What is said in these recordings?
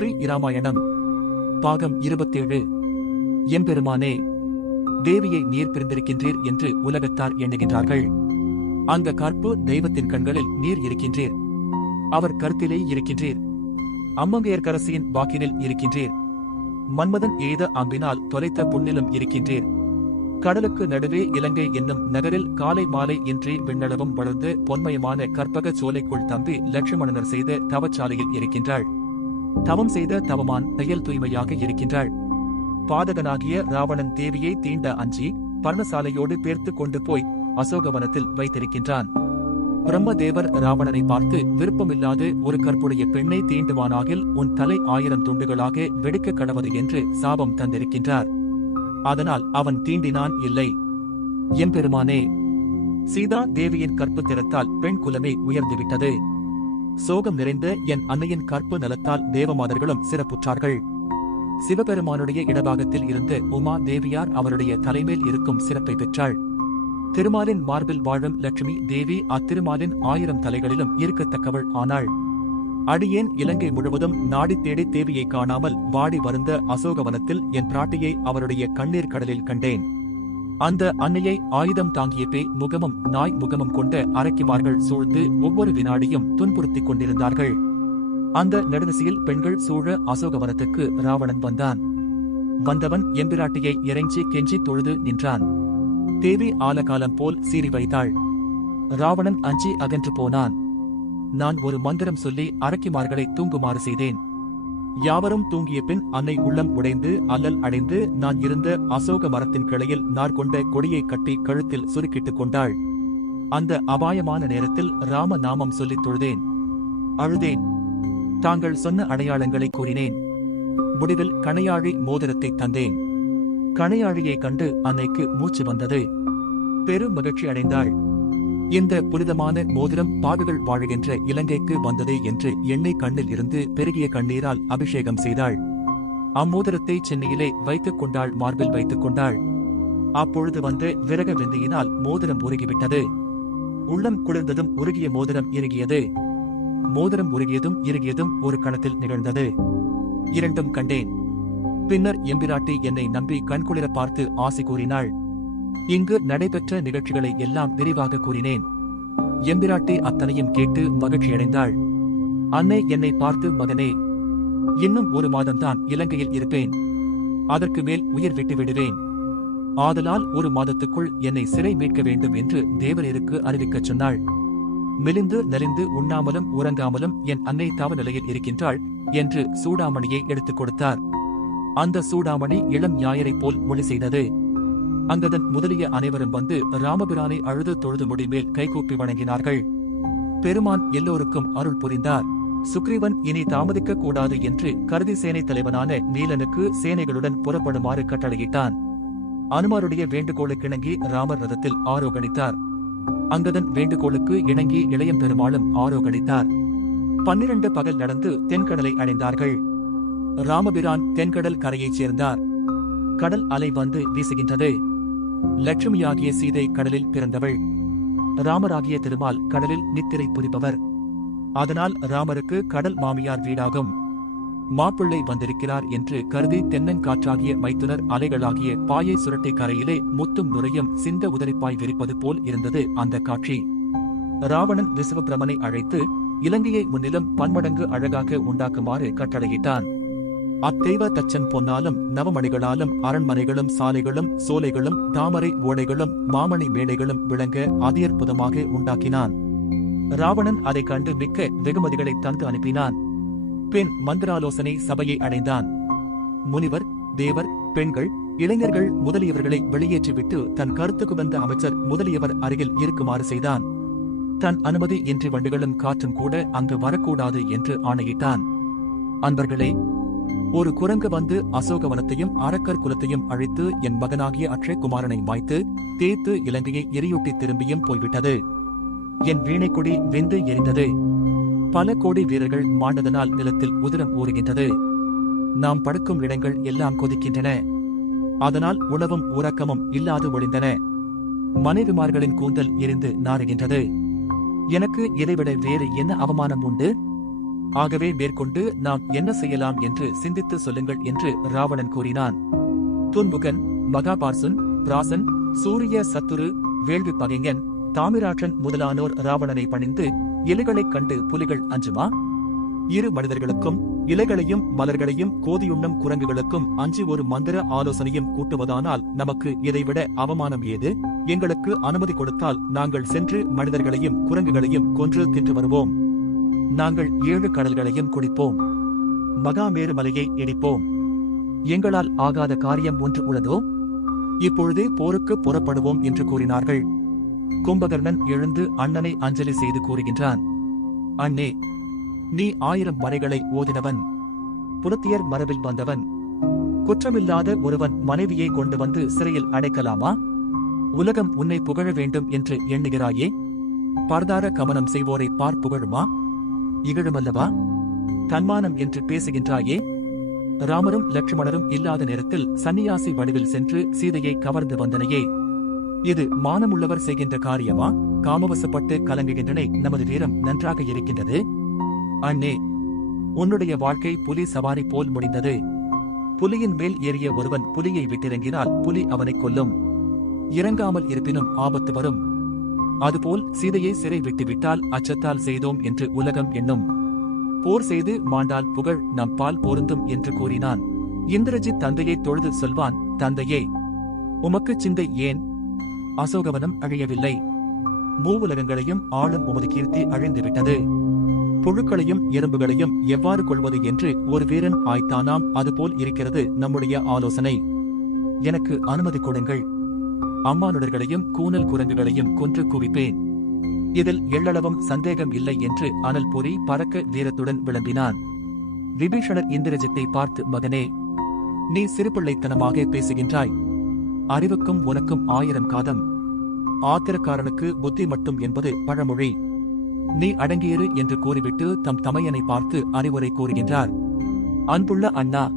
ஸ்ரீ இராமாயணம். பாகம் இருபத்தேழு. எம்பெருமானே தேவியை நீர் பிரிந்திருக்கின்றீர் என்று உலகத்தார் எண்ணுகின்றார்கள். அந்த கற்பு தெய்வத்தின் கண்களில் நீர் இருக்கின்றீர். அவர் கருத்திலே இருக்கின்றீர். அம்மங்கையர்கரசியின் வாக்கினில் இருக்கின்றீர். மன்மதன் எய்த அம்பினால் தொலைத்த புண்ணிலும் இருக்கின்றீர். கடலுக்கு நடுவே இலங்கை என்னும் நகரில் காலை மாலை இன்றி விண்ணளவும் வளர்ந்து பொன்மயமான கற்பக சோலைக்குள் தம்பி லட்சுமணனர் செய்த தவச்சாலையில் இருக்கின்றாள். தவம் செய்த தவமான் செயல் தூய்மையாக இருக்கின்றாள். பாதகனாகிய ராவணன் தேவியை தீண்ட அஞ்சி பர்ணசாலையோடு பேர்த்து கொண்டு போய் அசோகவனத்தில் வைத்திருக்கின்றான். பிரம்மதேவர் ராவணனை பார்த்து விருப்பமில்லாது ஒரு கற்புடைய பெண்ணை தீண்டுவானாகில் உன் தலை ஆயிரம் துண்டுகளாக வெடிக்க கடவது என்று சாபம் தந்திருக்கின்றார். அதனால் அவன் தீண்டினான் இல்லை. எம்பெருமானே சீதா தேவியின் கற்பு திறத்தால் பெண் குலமே உயர்ந்துவிட்டது. சோகம் நிறைந்த என் அன்னையின் கற்பு நலத்தால் தேவமாதர்களும் சிறப்புற்றார்கள். சிவபெருமானுடைய இடபாகத்தில் இருந்து உமா தேவியார் அவருடைய தலைமேல் இருக்கும் சிறப்பை பெற்றாள். திருமாலின் மார்பில் வாழும் லட்சுமி தேவி அத்திருமாலின் ஆயிரம் தலைகளிலும் இருக்கத்தக்கவள் ஆனாள். அடியேன் இலங்கை முழுவதும் நாடி தேடி தேவியை காணாமல் வாடி வருந்த அசோகவனத்தில் என் பிராட்டியை அவருடைய கண்ணீர் கடலில் கண்டேன். அந்த அன்னையை ஆயுதம் தாங்கிய பே முகமும் நாய் முகமும் கொண்ட அரக்கிமார்கள் சூழ்ந்து ஒவ்வொரு வினாடியும் துன்புறுத்திக் கொண்டிருந்தார்கள். அந்த நெடுதிசையில் பெண்கள் சூழ அசோகவனத்துக்கு ராவணன் வந்தான். வந்தவன் எம்பிராட்டியை இறைஞ்சி கெஞ்சி தொழுது நின்றான். தேவி ஆலகாலம் போல் சீறி வைத்தாள். ராவணன் அஞ்சி அகன்று போனான். நான் ஒரு மந்திரம் சொல்லி அரக்கிமார்களை தூங்குமாறு செய்தேன். யாவரும் தூங்கிய பின் அன்னை உள்ளம் உடைந்து அல்லல் அடைந்து நான் இருந்த அசோக மரத்தின் கிளையில் நார் கொண்ட கொடியை கட்டி கழுத்தில் சுருக்கிட்டுக் கொண்டாள். அந்த அபாயமான நேரத்தில் ராம நாமம் சொல்லித் தொழுதேன். அழுதேன். தாங்கள் சொன்ன அடையாளங்களை கூறினேன். முடிவில் கணையாழி மோதிரத்தை தந்தேன். கணையாழியைக் கண்டு அன்னைக்கு மூச்சு வந்தது. பெரும் மகிழ்ச்சி அடைந்தாள். இந்த புனிதமான மோதிரம் பாகுகள் வாழுகின்ற இலங்கைக்கு வந்ததே என்று எண்ணெய் கண்ணில் இருந்து பெருகிய கண்ணீரால் அபிஷேகம் செய்தாள். அம்மோதிரத்தை சென்னையிலே வைத்துக் கொண்டாள் மார்பில் வைத்துக் கொண்டாள். அப்பொழுது வந்து விறக விந்தியினால் மோதிரம் உருகிவிட்டது. உள்ளம் குளிர்ந்ததும் உருகிய மோதிரம் இறுகியது. மோதிரம் உருகியதும் இறுகியதும் ஒரு கணத்தில் நிகழ்ந்தது. இரண்டும் கண்டேன். பின்னர் எம்பிராட்டி என்னை நம்பி கண்குளிர பார்த்து ஆசை கூறினாள். இங்கு நடைபெற்ற நிகழ்ச்சிகளை எல்லாம் விரிவாக கூறினேன். எம்பிராட்டி அத்தனையும் கேட்டு மகிழ்ச்சியடைந்தாள். அன்னை என்னை பார்த்து மகனே இன்னும் ஒரு மாதம்தான் இலங்கையில் இருப்பேன். அதற்கு மேல் உயிர் விட்டு விடுவேன். ஆதலால் ஒரு மாதத்துக்குள் என்னை சிறை மீட்க வேண்டும் என்று தேவரேருக்கு அறிவிக்கச் சொன்னாள். மெலிந்து நெறிந்து உண்ணாமலும் உறங்காமலும் என் அன்னை தவ நிலையில் இருக்கின்றாள் என்று சூடாமணியை எடுத்துக் கொடுத்தார். அந்த சூடாமணி இளம் ஞாயரைப் போல் மொழி செய்தது. அங்கதன் முதலிய அனைவரும் வந்து ராமபிரானை அழுது தொழுது முடிமேல் கைகூப்பி வணங்கினார்கள். பெருமான் எல்லோருக்கும் அருள் புரிந்தார். சுக்ரீவன் இனி தாமதிக்க கூடாது என்று கருதி சேனை தலைவனான நீலனுக்கு சேனைகளுடன் புறப்படுமாறு கட்டளையிட்டான். அனுமாருடைய வேண்டுகோளுக்கிணங்கி ராமர் ரதத்தில் ஆரோகணித்தார். அங்கதன் வேண்டுகோளுக்கு இணங்கி இளையம் பெருமாளும் ஆரோகணித்தார். பன்னிரண்டு பகல் நடந்து தென்கடலை அடைந்தார்கள். ராமபிரான் தென்கடல் கரையைச் சேர்ந்தார். கடல் அலை வந்து வீசுகின்றது. லட்சுமியாகிய சீதை கடலில் பிறந்தவள். ராமராகிய திருமால் கடலில் நித்திரை புரிபவர். அதனால் ராமருக்கு கடல் மாமியார் வீடாகும். மாப்பிள்ளை வந்திருக்கிறார் என்று கருதி தென்னங்காற்றாகிய மைத்துனர் அலைகளாகிய பாயை சுரட்டை கரையிலே முத்தும் நுரையும் சிந்த உதறிப்பாய் விரிப்பது போல் இருந்தது அந்த காட்சி. ராவணன் விசுவபிரமனை அழைத்து இலங்கையை முன்னிலும் பன்மடங்கு அழகாக உண்டாக்குமாறு கட்டளையிட்டான். அத்தெய்வ தச்சன் பொன்னாலும் நவமணிகளாலும் அரண்மனைகளும் சாலைகளும் சோலைகளும் தாமரை ஓடைகளும் மாமணி மேடைகளும் விளங்க அதியற்புதமாக உண்டாக்கினான். ராவணன் அதைக் கண்டு மிக்க வெகுமதிகளை தந்து அனுப்பினான். பின் மந்திராலோசனை சபையை அடைந்தான். முனிவர் தேவர் பெண்கள் இளைஞர்கள் முதலியவர்களை வெளியேற்றிவிட்டு தன் கருத்துக்கு வந்த அமைச்சர் முதலியவர் அருகில் இருக்குமாறு செய்தான். தன் அனுமதி இன்றி வண்டுகளும் காற்றும் கூட அங்கு வரக்கூடாது என்று ஆணையிட்டான். அன்பர்களே ஒரு குரங்கு வந்து அசோகவனத்தையும் அரக்கர் குலத்தையும் அழித்து என் மகனாகிய அக்ஷயகுமாரனை வாய்த்து தேய்த்து இலங்கையை எரியூட்டி திரும்பியும் போய்விட்டது. என் வீணைக்குடி வெந்து எரிந்தது. பல கோடி வீரர்கள் மாண்டதனால் நிலத்தில் உதிரம் ஊறுகின்றது. நாம் படுக்கும் இடங்கள் எல்லாம் கொதிக்கின்றன. அதனால் உணவும் உறக்கமும் இல்லாது ஒளிந்தன மனைவிமார்களின் கூந்தல் எரிந்து நாறுகின்றது. எனக்கு இதைவிட வேறு என்ன அவமானம் உண்டு? ஆகவே மேற்கொண்டு நாம் என்ன செய்யலாம் என்று சிந்தித்து சொல்லுங்கள் என்று ராவணன் கூறினான். துன்முகன் மகாபார்சுன் பிராசன் சூரிய சத்துரு வேள்வி பகைஞன் தாமிராற்றன் முதலானோர் ராவணனை பணிந்து இலைகளைக் கண்டு புலிகள் அஞ்சுமா? இரு மனிதர்களுக்கும் இலைகளையும் மலர்களையும் கோதியுண்ணும் குரங்குகளுக்கும் அஞ்சி ஒரு மந்திர ஆலோசனையும் கூட்டுவதானால் நமக்கு இதைவிட அவமானம் ஏது? எங்களுக்கு அனுமதி கொடுத்தால் நாங்கள் சென்று மனிதர்களையும் குரங்குகளையும் கொன்று தின்று வருவோம். நாங்கள் ஏழு கடல்களையும் குடிப்போம். மகாமேரு மலையை இடிப்போம். எங்களால் ஆகாத காரியம் ஒன்று உள்ளதோ? இப்பொழுதே போருக்கு புறப்படுவோம் என்று கூறினார்கள். கும்பகர்ணன் எழுந்து அண்ணனை அஞ்சலி செய்து கூறுகின்றான். அண்ணே நீ ஆயிரம் மறைகளை ஓதினவன். புலத்தியர் மரபில் வந்தவன். குற்றமில்லாத ஒருவன் மனைவியை கொண்டு வந்து சிறையில் அடைக்கலாமா? உலகம் உன்னை புகழ வேண்டும் என்று எண்ணுகிறாயே. பரதார கவனம் செய்வோரை பார் புகழுமா? இகழுமல்லவா? தன்மானம் என்று பேசுகின்றாயே? ராமரும் லட்சுமணரும் இல்லாத நேரத்தில் சன்னியாசி வடிவில் சென்று சீதையை கவர்ந்து வந்தனையே. இது மானமுள்ளவர் செய்கின்ற காரியமா? காமவசப்பட்டு கலங்குகின்றனை நமது வீரம் நன்றாக இருக்கின்றது. அண்ணே உன்னுடைய வாழ்க்கை புலி சவாரி போல் முடிந்தது. புலியின் மேல் ஏறிய ஒருவன் புலியை விட்டிறங்கினால் புலி அவனை கொல்லும். இறங்காமல் இருப்பினும் ஆபத்து வரும். அதுபோல் சீதையை சிறை விட்டுவிட்டால் அச்சத்தால் செய்தோம் என்று உலகம் எண்ணும். போர் செய்து மாண்டால் புகழ் நம் பால் பொருந்தும் என்று கூறினான். இந்திரஜித் தந்தையை தொழுது சொல்வான் தந்தையே உமக்கு சிந்தை ஏன்? அசோகவனம் அழியவில்லை. மூவுலகங்களையும் ஆளும் உமது கீர்த்தி அழிந்துவிட்டது. புழுக்களையும் எறும்புகளையும் எவ்வாறு கொள்வது என்று ஒரு வீரன் ஆய்த்தானாம். அதுபோல் இருக்கிறது நம்முடைய ஆலோசனை. எனக்கு அனுமதி கொடுங்கள். அம்மானுடர்களையும் கூனல் குரங்குகளையும் கொன்று குவிப்பேன். இதில் எள்ளளவும் சந்தேகம் இல்லை என்று அனல் பொறி பறக்க வீரத்துடன் விளம்பினான். விபீஷணர் இந்திரஜித்தை பார்த்து மகனே நீ சிறுபிள்ளைத்தனமாக பேசுகின்றாய். அறிவுக்கும் உனக்கும் ஆயிரம் காதம். ஆத்திரக்காரனுக்கு புத்தி மட்டும் என்பது பழமொழி. நீ அடங்கியிரு என்று கூறிவிட்டு தம் தமையனை பார்த்து அறிவுரை கூறுகின்றார். அன்புள்ள அண்ணா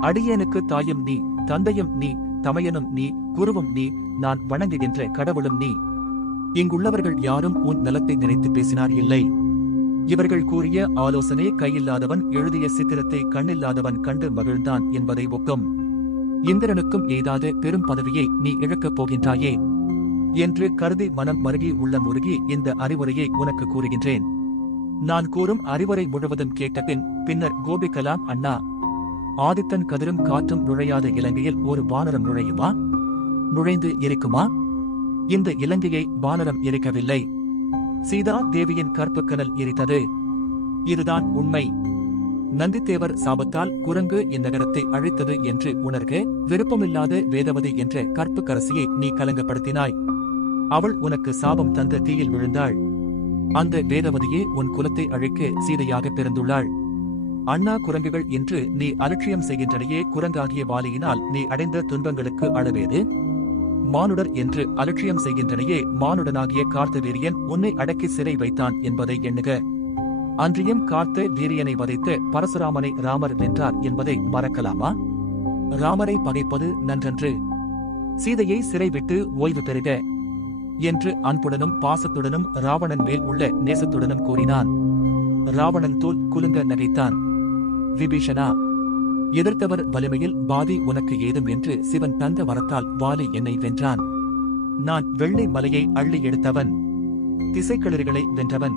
அடியேனுக்கு தாயும் நீ தந்தையும் நீ தமையனும் நீ குருவும் நீ நான் வணங்குகின்ற கடவுளும் நீ. இங்குள்ளவர்கள் யாரும் உன் நலத்தை நினைத்து பேசினார் இல்லை. இவர்கள் கூறிய ஆலோசனை கையில்லாதவன் எழுதிய சித்திரத்தை கண்ணில்லாதவன் கண்டு மகிழ்ந்தான் என்பதை ஒக்கும். இந்திரனுக்கும் எய்தாத பெரும் பதவியை நீ இழக்கப் போகின்றாயே. என்று கருதி மனம் மருகி உள்ள முருகி இந்த அறிவுரையை உனக்கு கூறுகின்றேன். நான் கூறும் அறிவுரை முழுவதும் கேட்டபின் பின்னர் கோபிக்கலாம் அண்ணா. ஆதித்தன் கதிரும் காற்றும் நுழையாத இலங்கையில் ஒரு வானரம் நுழையுமா? நுழைந்து இருக்குமா? இந்த இலங்கையை வானரம் எரிக்கவில்லை. சீதா தேவியின் கற்புக்கனல் எரித்தது. இதுதான் உண்மை. நந்தித்தேவர் சாபத்தால் குரங்கு இந்நகரத்தை அழித்தது என்று உணர்க விருப்பமில்லாத வேதவதி என்ற கற்புக்கரசியை நீ கலங்கப்படுத்தினாய். அவள் உனக்கு சாபம் தந்த தீயில் விழுந்தாள். அந்த வேதவதியே உன் குலத்தை அழிக்க சீதையாக பிறந்துள்ளாள். அண்ணா குரங்குகள் என்று நீ அலட்சியம் செய்கின்றனையே குரங்காகிய வாலியினால் நீ அடைந்த துன்பங்களுக்கு அளவேது? மானுடர் என்று அலட்சியம் செய்கின்றனையே மானுடனாகிய கார்த்த வீரியன் உன்னை அடக்கி சிறை வைத்தான் என்பதை எண்ணுக. அன்றியும் கார்த்த வீரியனை வதைத்து பரசுராமனை ராமர் வென்றார் என்பதை மறக்கலாமா? ராமரை பகைப்பது நன்றன்று. சீதையை சிறை விட்டு ஓய்வு பெறுக என்று அன்புடனும் பாசத்துடனும் ராவணன் மேல் உள்ள நேசத்துடனும் கூறினான். ராவணன் தோல் குலுங்க நகைத்தான். விபீஷனா எதிர்த்தவர் வலிமையில் பாதி உனக்கு ஏதும் என்று சிவன் தந்த வரத்தால் வாலி என்னை வென்றான். நான் வெள்ளை மலையை அள்ளி எடுத்தவன். திசைக்கிளறுகளை வென்றவன்.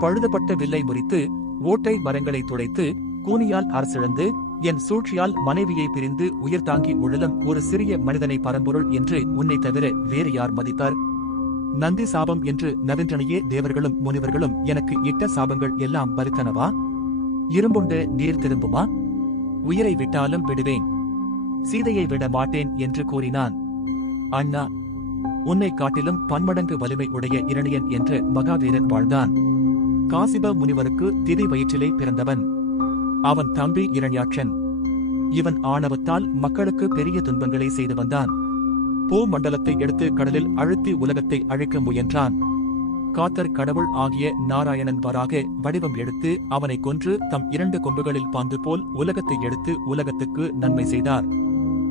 பழுதுபட்ட வில்லை முறித்து ஓட்டை மரங்களை துடைத்து கூனியால் அரசிழந்து என் சூழ்ச்சியால் மனைவியை பிரிந்து உயிர் தாங்கி உழலும் ஒரு சிறிய மனிதனை பரம்பொருள் என்று உன்னை தவிர வேறு யார் மதித்தார்? நந்தி சாபம் என்று நவீன்றனையே தேவர்களும் முனிவர்களும் எனக்கு இட்ட சாபங்கள் எல்லாம் பலித்தனவா? இரும்புண்ட நீர் திரும்புமா? உயிரை விட்டாலும் விடுவேன். சீதையை விட மாட்டேன் என்று கூறினான். அண்ணா உன்னை காட்டிலும் பன்மடங்கு வலிமை உடைய இரணியன் என்று மகாவீரன் வாழ்ந்தான். காசிப முனிவருக்கு திதி வயிற்றிலே பிறந்தவன். அவன் தம்பி இரண்யாட்சன். இவன் ஆணவத்தால் மக்களுக்கு பெரிய துன்பங்களை செய்து வந்தான். பூ மண்டலத்தை எடுத்து கடலில் அழுத்தி உலகத்தை அழிக்க முயன்றான். காத்தர் கடவுள் ஆகிய நாராயணன் வராக வடிவம் எடுத்து அவனை கொன்று தம் இரண்டு கொம்புகளில் பாந்து போல் உலகத்தை எடுத்து உலகத்துக்கு நன்மை செய்தார்.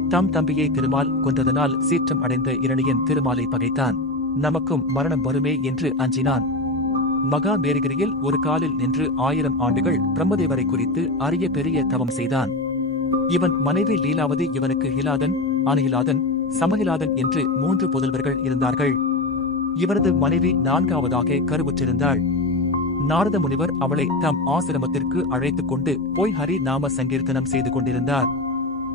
தம் தம்பியை திருமால் கொன்றதனால் சீற்றம் அடைந்த இரணியன் திருமாலை பகைத்தான். நமக்கும் மரணம் வருமே என்று அஞ்சினான். மகா மேரிகிரியில் ஒரு காலில் நின்று ஆயிரம் ஆண்டுகள் பிரம்மதேவரை குறித்து அரிய பெரிய தவம் செய்தான். இவன் மனைவி லீலாவதி இவனுக்கு ஹிலாதன் அணிலாதன் சமகிலாதன் என்று மூன்று புதல்வர்கள் இருந்தார்கள். இவரது மனைவி நான்காவதாக கருவுற்றிருந்தாள். நாரத முனிவர் அவளை தம் ஆசிரமத்திற்கு அழைத்துக் கொண்டு போய் ஹரி நாம சங்கீர்த்தனம் செய்து கொண்டிருந்தார்.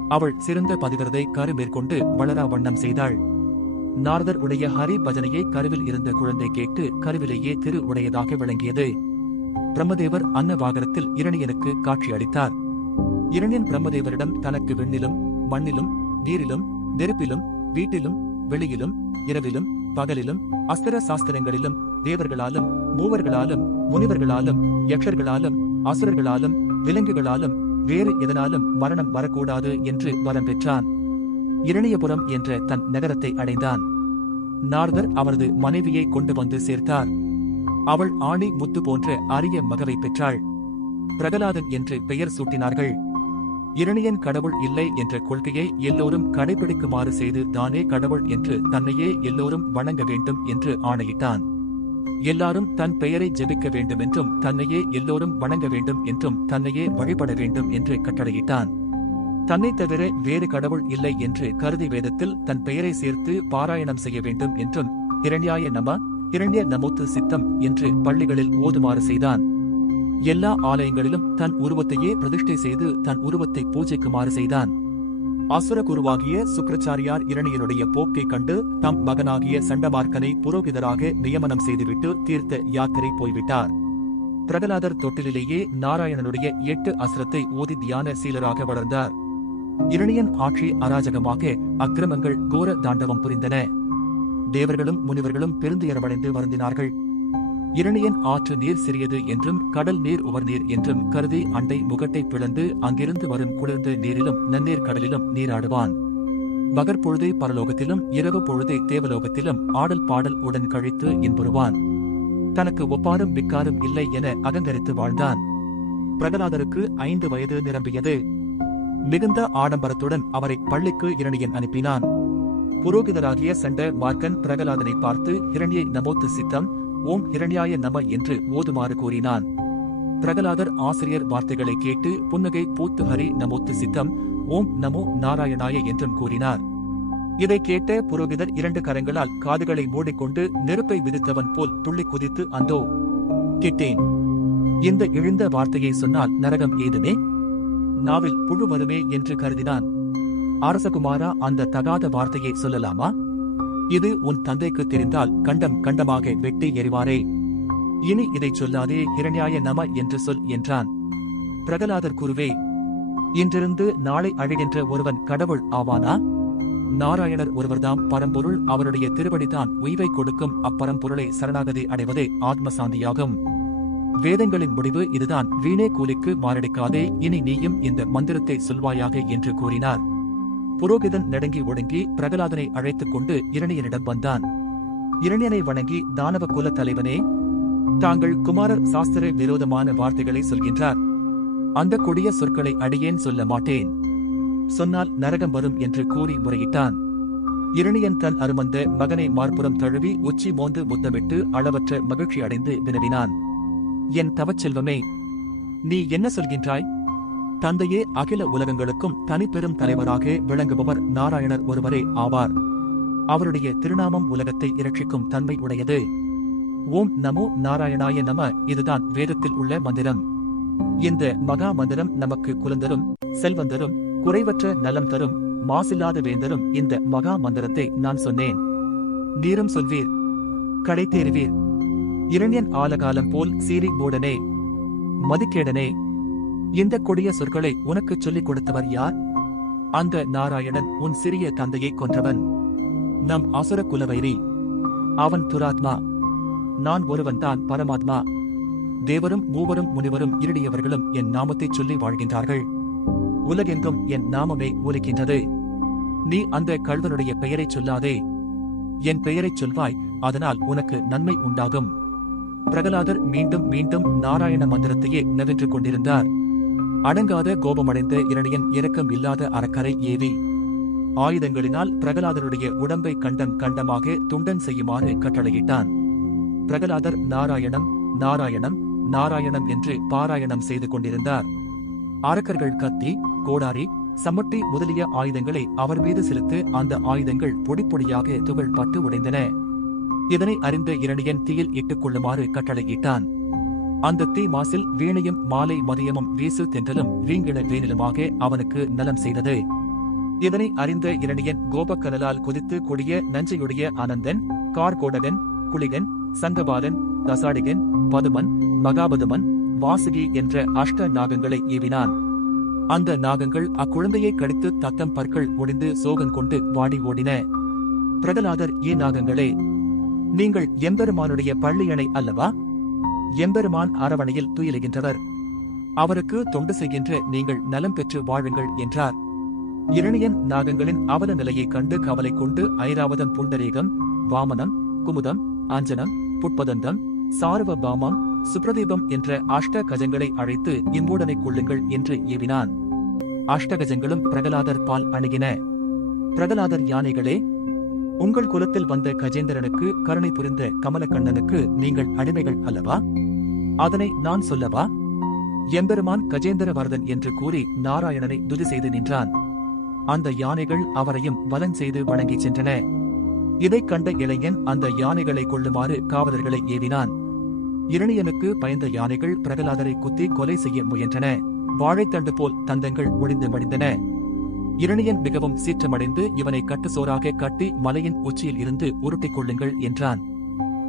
அவள் சிறந்த பதிவிரதை கரு மேற்கொண்டு வளரா வண்ணம் செய்தாள். நாரதர் உடைய ஹரி பஜனையை கருவில் இருந்த குழந்தை கேட்டு கருவிலேயே திரு உடையதாக விளங்கியது. பிரம்மதேவர் அன்னவாகரத்தில் இரணியனுக்கு காட்சி அளித்தார். இரணியன் பிரம்மதேவரிடம் தனக்கு விண்ணிலும் மண்ணிலும் நீரிலும் நெருப்பிலும் வீட்டிலும் வெளியிலும் இரவிலும் பகலிலும் அஸ்திர சாஸ்திரங்களிலும் தேவர்களாலும் மூவர்களாலும் முனிவர்களாலும் யக்ஷர்களாலும் அசுரர்களாலும் விலங்குகளாலும் வேறு எதனாலும் மரணம் வரக்கூடாது என்று வரம் பெற்றான். இரணியபுரம் என்ற தன் நகரத்தை அடைந்தான். நார்தர் அவரது மனைவியை கொண்டு வந்து சேர்த்தார். அவள் ஆணி முத்து போன்ற அரிய மகவை பெற்றாள். பிரகலாதன் என்று பெயர் சூட்டினார்கள். இரணியன் கடவுள் இல்லை என்ற கொள்கையை எல்லோரும் கடைபிடிக்குமாறு செய்து தானே கடவுள் என்று தன்னையே எல்லோரும் வணங்க வேண்டும் என்று ஆணையிட்டான். எல்லாரும் தன் பெயரை ஜெபிக்க வேண்டும் என்றும் தன்னையே எல்லோரும் வணங்க வேண்டும் என்றும் தன்னையே வழிபட வேண்டும் என்று கட்டளையிட்டான். தன்னைத் தவிர வேறு கடவுள் இல்லை என்று கருதி வேதத்தில் தன் பெயரை சேர்த்து பாராயணம் செய்ய வேண்டும் என்றும் இரண்யாய நம இரண்ய நமோத்து சித்தம் என்று பள்ளிகளில் ஓதுமாறு செய்தான். எல்லா ஆலயங்களிலும் தன் உருவத்தையே பிரதிஷ்டை செய்து தன் உருவத்தை பூஜைக்குமாறு செய்தான். அசுர குருவாகிய சுக்கரச்சாரியார் இரணியனுடைய போக்கைக் கண்டு தம் மகனாகிய சண்டமார்க்கனை புரோகிதராக நியமனம் செய்துவிட்டு தீர்த்த யாத்திரை போய்விட்டார். பிரகலாதர் தொட்டிலேயே நாராயணனுடைய எட்டு அசுரத்தை ஓதி தியான சீலராக வளர்ந்தார். இரணியன் ஆட்சி அராஜகமாக அக்கிரமங்கள் கோர தாண்டவம் புரிந்தன. தேவர்களும் முனிவர்களும் பெருந்துயரவடைந்து வருந்தினார்கள். இரணியன் ஆற்று நீர் சிறியது என்றும் கடல் நீர் உவர்நீர் என்றும் கருதி அண்டை முகட்டை பிளந்து அங்கிருந்து வரும் குளிர்ந்த நீரிலும் நன்னீர் கடலிலும் நீராடுவான். பகற்பொழுதை பரலோகத்திலும் இரவு பொழுதை தேவலோகத்திலும் ஆடல் பாடல் உடன் கழித்து இன்புறுவான். தனக்கு ஒப்பாரும் விக்காரும் இல்லை என அகங்கரித்து வாழ்ந்தான். பிரகலாதருக்கு ஐந்து வயது நிரம்பியது. மிகுந்த ஆடம்பரத்துடன் அவரை பள்ளிக்கு இரணியன் அனுப்பினான். புரோகிதராகிய சண்ட மார்க்கன் பிரகலாதனை பார்த்து இரணியை நமோத்து சித்தம் ஓம் ஹிரண்யாய நம என்று ஓதுமாறு கூறினான். பிரகலாதர் ஆசிரியர் வார்த்தைகளை கேட்டு புன்னகை பூத்து ஹரி நமோத்து சித்தம் ஓம் நமோ நாராயணாய என்றும் கூறினார். இதை கேட்ட புரோகிதர் இரண்டு கரங்களால் காதுகளை மூடிக்கொண்டு நெருப்பை விதித்தவன் போல் துள்ளி குதித்து அந்தோ கிட்டேன். இந்த இழிந்த வார்த்தையை சொன்னால் நரகம் ஏதுமே? நாவில் புழு வருமே என்று கருதினான். அரசகுமாரா அந்த தகாத வார்த்தையை சொல்லலாமா? இது உன் தந்தைக்கு தெரிந்தால் கண்டம் கண்டமாக வெட்டி எறிவாரே. இனி இதைச் சொல்லாதே ஹிரண்யாய நம என்று சொல் என்றான். பிரகலாதர் குருவே இன்றிருந்து நாளை அழிகின்ற ஒருவன் கடவுள் ஆவானா? நாராயணர் ஒருவர்தாம் பரம்பொருள் அவருடைய திருவடிதான் உய்வை கொடுக்கும் அப்பரம்பொருளை சரணாகதி அடைவதே ஆத்மசாந்தியாகும். வேதங்களின் முடிவு இதுதான் வீணே கூலிக்கு மாரடிக்காதே இனி நீயும் இந்த மந்திரத்தை சொல்வாயாக என்று கூறினார். புரோகிதன் நடுங்கி ஒடுங்கி பிரகலாதனை அழைத்துக் கொண்டு இரணியனிடம் வந்தான். இரணியனை வணங்கி தானவ குல தலைவனே தாங்கள் குமாரர் சாஸ்திர விரோதமான வார்த்தைகளை சொல்கின்றார். அந்த கொடிய சொற்களை அடியேன் சொல்ல மாட்டேன். சொன்னால் நரகம் வரும் என்று கூறி முறையிட்டான். இரணியன் தன் அருமந்த மகனை மார்புறம் தழுவி உச்சி மோந்து முத்தமிட்டு அளவற்ற மகிழ்ச்சி அடைந்து வினவினான். என் தவச்செல்வமே நீ என்ன சொல்கின்றாய்? தந்தையே அகில உலகங்களுக்கும் தனிப்பெரும் தலைவராக விளங்குபவர் நாராயணர் ஒருவரே ஆவார். அவருடைய திருநாமம் உலகத்தை இரட்சிக்கும் தன்மை உடையது. ஓம் நமோ நாராயணாய நம. இதுதான் வேதத்தில் உள்ள மந்திரம். இந்த மகா மந்திரம் நமக்கு குலந்தரும் செல்வந்தரும் குறைவற்ற நலம் தரும் மாசில்லாத வேந்தரும் இந்த மகா மந்திரத்தை நான் சொன்னேன். நீரும் சொல்வீர் கடை தேறுவீர் இரண்யன் ஆலகாலம் போல் சீரி மூடனே மதிக்கேடனே இந்த கொடிய சொற்களை உனக்குச் சொல்லிக் கொடுத்தவர் யார்? அந்த நாராயணன் உன் சிறிய தந்தையை கொன்றவன். நம் அசுர குலவைரி அவன் துராத்மா. நான் ஒருவன்தான் பரமாத்மா. தேவரும் மூவரும் முனிவரும் இருடியவர்களும் என் நாமத்தைச் சொல்லி வாழ்கின்றார்கள். உலகெங்கும் என் நாமமே ஒலிக்கின்றது நீ அந்த கழுவனுடைய பெயரைச் சொல்லாதே. என் பெயரைச் சொல்வாய் அதனால் உனக்கு நன்மை உண்டாகும். பிரகலாதர் மீண்டும் மீண்டும் நாராயண மந்திரத்தையே நவின்று கொண்டிருந்தார். அடங்காத கோபமடைந்த இரணியன் இரக்கம் இல்லாத அறக்கரை ஏவி ஆயுதங்களினால் பிரகலாதருடைய உடம்பை கண்டம் கண்டமாக துண்டன் செய்யுமாறு கட்டளையிட்டான். பிரகலாதர் நாராயணம் நாராயணம் நாராயணம் என்று பாராயணம் செய்து கொண்டிருந்தார். அரக்கர்கள் கத்தி கோடாரி சம்மட்டி முதலிய ஆயுதங்களை அவர் மீது செலுத்து அந்த ஆயுதங்கள் பொடிப்பொடியாக துகள் பட்டு உடைந்தன. இதனை அறிந்த இரணியன் தீயில் இட்டுக் கொள்ளுமாறு கட்டளையிட்டான். அந்த தீ மாசில் வீணையும் மாலை மதியமும் வீசு தென்றலும் வீங்கின வேனிலுமாக அவனுக்கு நலம் செய்தது. இதனை அறிந்த இரணியன் கோபக்கனலால் குதித்து கொடிய நஞ்சையுடைய ஆனந்தன் கார்கோடகன் குளிகன் சங்கபாலன் தசாடிகன் பதுமன் மகாபதுமன் வாசுகி என்ற அஷ்ட நாகங்களை ஏவினான் அந்த நாகங்கள் அக்குழந்தையை கடித்து தத்தம் பற்கள் ஒடிந்து சோகம் கொண்டு வாடி ஓடின. பிரகலாதர் ஏ நாகங்களே நீங்கள் எம்பெருமானுடைய பள்ளியணை அல்லவா? எம்பெருமான் அரவணையில் துயிலுகின்றவர். அவருக்கு தொண்டு செய்கின்ற நீங்கள் நலம் பெற்று வாழுங்கள் என்றார். இரணியன் நாகங்களின் அவல நிலையைக் கண்டு கவலை கொண்டு ஐராவதம் புண்டரேகம் வாமனம் குமுதம் அஞ்சனம் புட்பதந்தம் சார்வபாமம் சுப்ரதீபம் என்ற அஷ்ட கஜங்களை அழைத்து இம்மூடனை கொள்ளுங்கள் என்று ஏவினான். அஷ்டகஜங்களும் பிரகலாதர் பால் அணுகின. பிரகலாதர் யானைகளே உங்கள் குலத்தில் வந்த கஜேந்திரனுக்கு கருணை புரிந்த கமலக்கண்ணனுக்கு நீங்கள் அடிமைகள் அல்லவா? அதனை நான் சொல்லவா? எம்பெருமான் கஜேந்திர வரதன் என்று கூறி நாராயணனை துதி செய்து நின்றான். அந்த யானைகள் அவரையும் வலன் செய்து வணங்கிச் சென்றன. இதைக் கண்ட இளைஞன் அந்த யானைகளை கொள்ளுமாறு காவலர்களை ஏவினான். இரணியனுக்கு பயந்த யானைகள் பிரகலாதரை குத்தி கொலை செய்ய முயன்றன. வாழைத்தண்டு போல் தந்தங்கள் ஒழிந்து மடிந்தன. இரணியன் மிகவும் சீற்றமடைந்து இவனை கட்டுசோறாக கட்டி மலையின் உச்சியில் இருந்து உருட்டிக் கொள்ளுங்கள் என்றான்.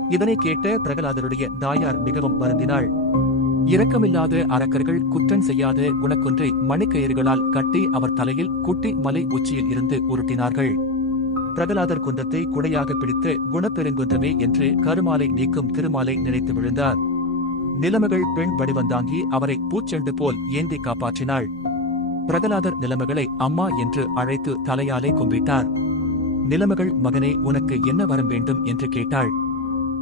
இதனை கேட்ட பிரகலாதருடைய தாயார் மிகவும் வருந்தினாள். இரக்கமில்லாத அரக்கர்கள் குற்றம் செய்யாத உனக்கொன்றை மணிக்கயிறுகளால் கட்டி அவர் தலையில் குட்டி மலை உச்சியில் இருந்து உருட்டினார்கள். பிரகலாதர் குந்தத்தை குடையாக பிடித்து குணப்பெருங்குன்றமே என்று கருமாலை நீக்கும் திருமாலை நினைத்து விழுந்தார். நிலைமைகள் பெண் வடிவந்தாங்கி அவரை பூச்செண்டு போல் ஏந்தி காப்பாற்றினாள். பிரகலாதர் நிலமகளை அம்மா என்று அழைத்து தலையாலே கும்பிட்டார். நிலமகள் மகனே உனக்கு என்ன வரம் வேண்டும் என்று கேட்டாள்.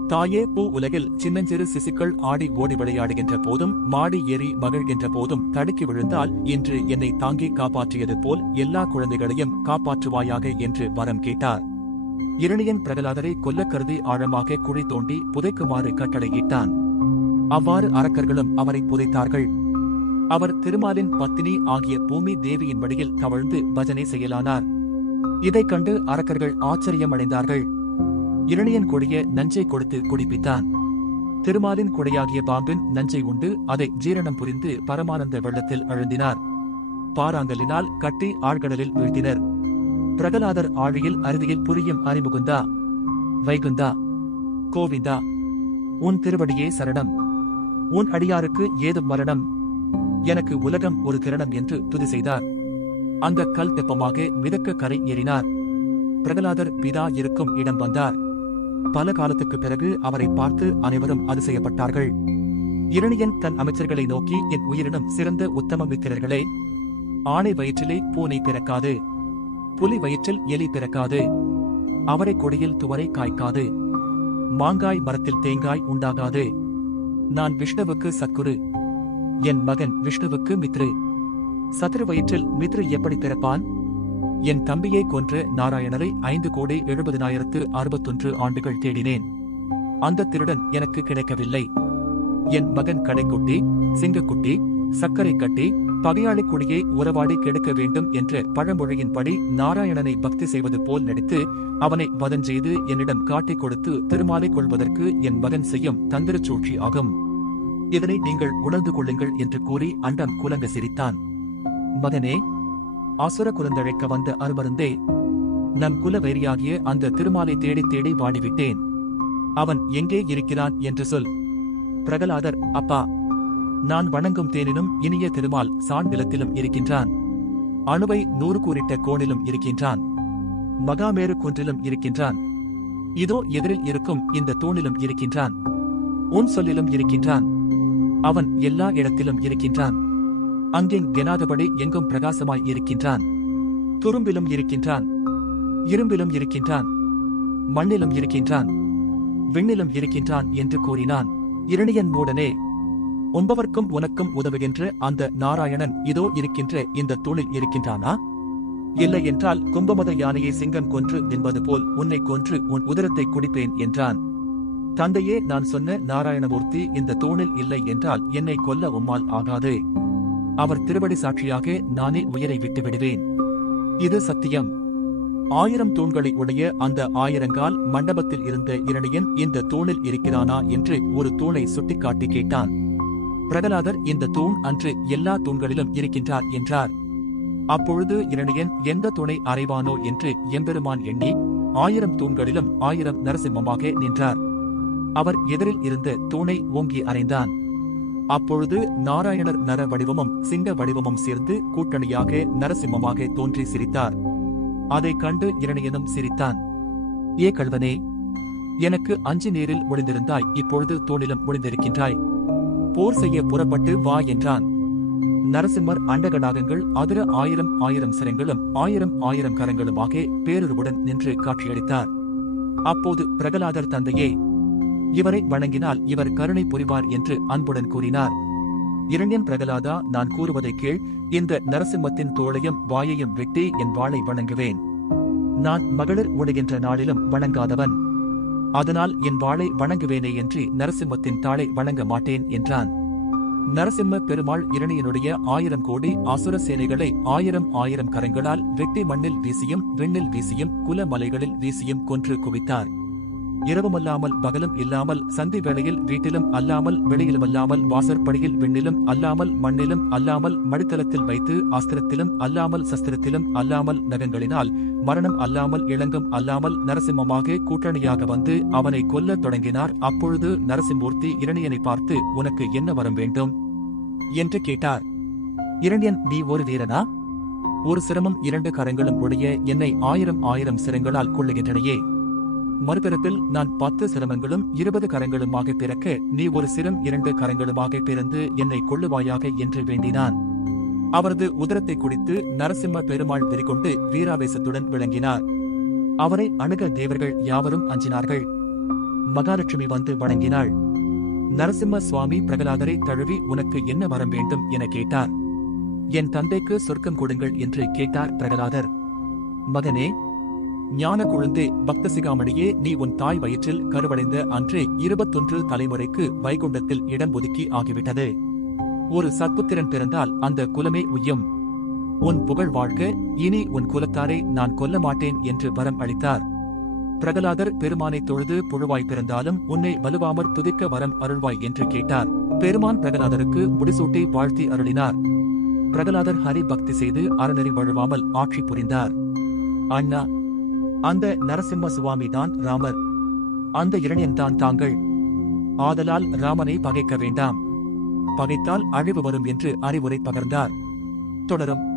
தாயே பூ உலகில் சின்னஞ்சிறு சிசுக்கள் ஆடி ஓடி விளையாடுகின்ற போதும் மாடி ஏறி மகிழ்கின்ற போதும் தடுக்கி விழுந்தால் இன்று என்னை தாங்கி காப்பாற்றியது போல் எல்லா குழந்தைகளையும் காப்பாற்றுவாயாக என்று வரம் கேட்டார். இரணியன் பிரகலாதரை கொல்லக் கருதி ஆழமாக குழி தோண்டி புதைக்குமாறு கட்டளையிட்டான். அவ்வாறு அரக்கர்களும் அவரை புதைத்தார்கள். அவர் திருமாலின் பத்தினி ஆகிய பூமி தேவியின் வழியில் தவழ்ந்து பஜனை செய்யலானார். இதைக் கண்டு அரக்கர்கள் ஆச்சரியமடைந்தார்கள். இரணியன் கொடிய நஞ்சை கொடுத்து குடிப்பித்தான். திருமாலின் கொடையாகிய பாம்பின் நஞ்சை உண்டு அதை ஜீரணம் புரிந்து பரமானந்த வெள்ளத்தில் அழுந்தினார். பாராங்கலினால் கட்டி ஆழ்கடலில் வீழ்த்தினர். பிரகலாதர் ஆழியில் அருவியில் புரியும் அறிமுகுந்தா வைகுந்தா கோவிந்தா உன் திருவடியே சரணம். உன் அடியாருக்கு ஏதும் மரணம். எனக்கு உலகம் ஒரு கிரணம் என்று துதி செய்தார். அந்த கல் தெப்பமாக மிதக்க கரை ஏறினார். பிரகலாதர் பிதா இருக்கும் இடம் வந்தார். பல காலத்துக்கு பிறகு அவரை பார்த்து அனைவரும் அதிசயப்பட்டார்கள் இரணியன் தன் அமைச்சர்களை நோக்கி என் உயிரினும் சிறந்த உத்தம மித்திரர்களே ஆணை வயிற்றிலே பூனை பிறக்காது. புலி வயிற்றில் எலி பிறக்காது. அவரை கொடியில் துவரை காய்க்காது. மாங்காய் மரத்தில் தேங்காய் உண்டாகாது. நான் விஷ்ணுவுக்கு சக்குரு என் மகன் விஷ்ணுவுக்கு மித்ரு. சதுர வயிற்றில் மித்ரு எப்படி பிறப்பான்? என் தம்பியை கொன்ற நாராயணரை ஐந்து கோடி எழுபதினாயிரத்து அறுபத்தொன்று ஆண்டுகள் தேடினேன். அந்த திருடன் எனக்கு கிடைக்கவில்லை. என் மகன் கடைக்குட்டி சிங்கக்குட்டி சர்க்கரை கட்டி பகையாளி குடியை உறவாடி கெடுக்க வேண்டும் என்ற பழமொழியின்படி நாராயணனை பக்தி செய்வது போல் நடித்து அவனை வதன் செய்து என்னிடம் காட்டிக் கொடுத்து திருமாலை கொள்வதற்கு என் மகன் செய்யும் தந்திரச் சூழ்ச்சி ஆகும். இதனை நீங்கள் உணர்ந்து கொள்ளுங்கள் என்று கூறி அண்டம் குலங்க சிரித்தான். மகனே அசுர குலந்தழைக்க வந்த அருமருந்தே நம் குலவெறியாகிய அந்த திருமாலை தேடி தேடி வாடிவிட்டேன். அவன் எங்கே இருக்கிறான் என்று சொல். பிரகலாதர் அப்பா நான் வணங்கும் தேனினும் இனிய திருமால் சான் நிலத்திலும் இருக்கின்றான். அணுவை நூறு கூறிட்ட கோணிலும் இருக்கின்றான். மகாமேரு குன்றிலும் இருக்கின்றான். இதோ எதிரில் இருக்கும் இந்த தூணிலும் இருக்கின்றான். உன் சொல்லிலும் இருக்கின்றான். அவன் எல்லா இடத்திலும் இருக்கின்றான். அங்கே கெனாதபடி எங்கும் பிரகாசமாய் இருக்கின்றான். துரும்பிலும் இருக்கின்றான். இரும்பிலும் இருக்கின்றான். மண்ணிலும் இருக்கின்றான். விண்ணிலும் இருக்கின்றான் என்று கூறினான். இரணியன் மூடனே ஒன்பவர்க்கும் உனக்கும் உதவுகின்ற அந்த நாராயணன் இதோ இருக்கின்ற இந்த தூணில் இருக்கின்றானா? இல்லை என்றால் கும்பமத யானையை சிங்கம் கொன்று என்பது போல் உன்னை கொன்று உன் உதரத்தை குடிப்பேன் என்றான். தந்தையே நான் சொன்ன நாராயணமூர்த்தி இந்த தூணில் இல்லை என்றால் என்னை கொல்ல உம்மால் ஆகாது. அவர் திருவடி சாட்சியாக நானே உயிரை விட்டு விடுவேன். இது சத்தியம். ஆயிரம் தூண்களை உடைய அந்த ஆயிரங்கால் மண்டபத்தில் இருந்த இரணியன் இந்த தூணில் இருக்கிறானா என்று ஒரு தூணை சுட்டிக்காட்டி கேட்டான். பிரகலாதர் இந்த தூண் அன்று எல்லா தூண்களிலும் இருக்கின்றார் என்றார். அப்பொழுது இரணியன் எந்த துணை அறைவானோ என்று எம்பெருமான் எண்ணி ஆயிரம் தூண்களிலும் ஆயிரம் நரசிம்மமாக நின்றார். அவர் எதிரில் இருந்த தூணை ஓங்கி அறைந்தான் அப்பொழுது நாராயணர் நர வடிவமும் சிங்க வடிவமும் சேர்ந்து கூட்டணியாக நரசிம்மமாக தோன்றி சிரித்தார். அதைக் கண்டு இரணியனும் சிரித்தான். ஏ கள்வனே எனக்கு அஞ்சு நீரில் ஒளிந்திருந்தாய் இப்பொழுது தூணிலும் ஒளிந்திருக்கின்றாய். போர் செய்ய புறப்பட்டு வா என்றான். நரசிம்மர் அண்டகடாகங்கள் அதிர ஆயிரம் ஆயிரம் சிரங்களும் ஆயிரம் ஆயிரம் கரங்களுமாக பேரருவுடன் நின்று காட்சியளித்தார். அப்போது பிரகலாதர் தந்தையே இவரை வணங்கினால் இவர் கருணை புரிவார் என்று அன்புடன் கூறினார். இரண்டின் பிரகலாதா நான் கூறுவதை கீழ் இந்த நரசிம்மத்தின் தோளையும் வாயையும் வெட்டி என் வாளை வணங்குவேன். நான் மகளிர் உடைகின்ற நாளிலும் வணங்காதவன். அதனால் என் வாளை வணங்குவேனே என்று நரசிம்மத்தின் தாளை வணங்க மாட்டேன் என்றான். நரசிம்ம பெருமாள் இரணியனுடைய ஆயிரம் கோடி அசுர சேனைகளை ஆயிரம் ஆயிரம் கரங்களால் வெட்டி மண்ணில் வீசியும் விண்ணில் வீசியும் குல மலைகளில் வீசியும் கொன்று குவித்தார். இரவுமல்லாமல் பகலும் இல்லாமல் சந்தி வேளையில் வீட்டிலும் அல்லாமல் வெளியிலுமல்லாமல் வாசற்படியில் விண்ணிலும் அல்லாமல் மண்ணிலும் அல்லாமல் மடித்தளத்தில் வைத்து அஸ்திரத்திலும் அல்லாமல் சஸ்திரத்திலும் அல்லாமல் நகங்களினால் மரணம் அல்லாமல் இளங்கும் அல்லாமல் நரசிம்மமாக கூட்டணியாக வந்து அவனை கொல்லத் தொடங்கினார். அப்பொழுது நரசிம்மூர்த்தி இரணியனை பார்த்து உனக்கு என்ன வரம் வேண்டும்? என்று கேட்டார். இரணியன் நீ ஒரு வீரனா? ஒரு சிரமம் இரண்டு கரங்களும் உடைய என்னை ஆயிரம் ஆயிரம் சிரங்களால் கொள்ளுகின்றனையே மறுபிறப்பில் நான் பத்து சிரமங்களும் இருபது கரங்களுமாக பிறக்க நீ ஒரு சிரம் இரண்டு கரங்களுமாக பிறந்து என்னை கொள்ளுவாயாக என்று வேண்டினான். அவரது உதரத்தை குடித்து நரசிம்ம பெருமாள் வெறிகொண்டு வீராவேசத்துடன் விளங்கினார். அவரை அணுக தேவர்கள் யாவரும் அஞ்சினார்கள். மகாலட்சுமி வந்து வணங்கினாள். நரசிம்ம சுவாமி பிரகலாதரை தழுவி உனக்கு என்ன வரம் வேண்டும் என கேட்டார். என் தந்தைக்கு சொர்க்கம் கொடுங்கள் என்று கேட்டார் பிரகலாதர். மகனே ஞான குழந்தை பக்த சிகாமணியே நீ உன் தாய் வயிற்றில் கருவடைந்த அன்றே இருபத்தொன்று தலைமுறைக்கு வைகுண்டத்தில் இடம் ஒதுக்கி ஆகிவிட்டது. ஒரு சத்புத்திரன் பிறந்தால் அந்த குலமே உய்யும். உன் புகழ் வாழ்க இனி உன் குலத்தாரை நான் கொல்ல மாட்டேன் என்று வரம் அளித்தார். பிரகலாதர் பெருமானை தொழுது புழுவாய் பிறந்தாலும் உன்னை வலுவாமற் துதிக்க வரம் அருள்வாய் என்று கேட்டார். பெருமான் பிரகலாதருக்கு முடிசூட்டி வாழ்த்தி அருளினார். பிரகலாதர் ஹரி பக்தி செய்து அறநெறி வழுவாமல் ஆட்சி புரிந்தார். அண்ணா அந்த நரசிம்ம சுவாமி தான் ராமர். அந்த இரணியன் தான் தாங்கள். ஆதலால் ராமனை பகைக்க வேண்டாம். பகைத்தால் அழிவு வரும் என்று அறிவுரை பகர்ந்தார். தொடரும்.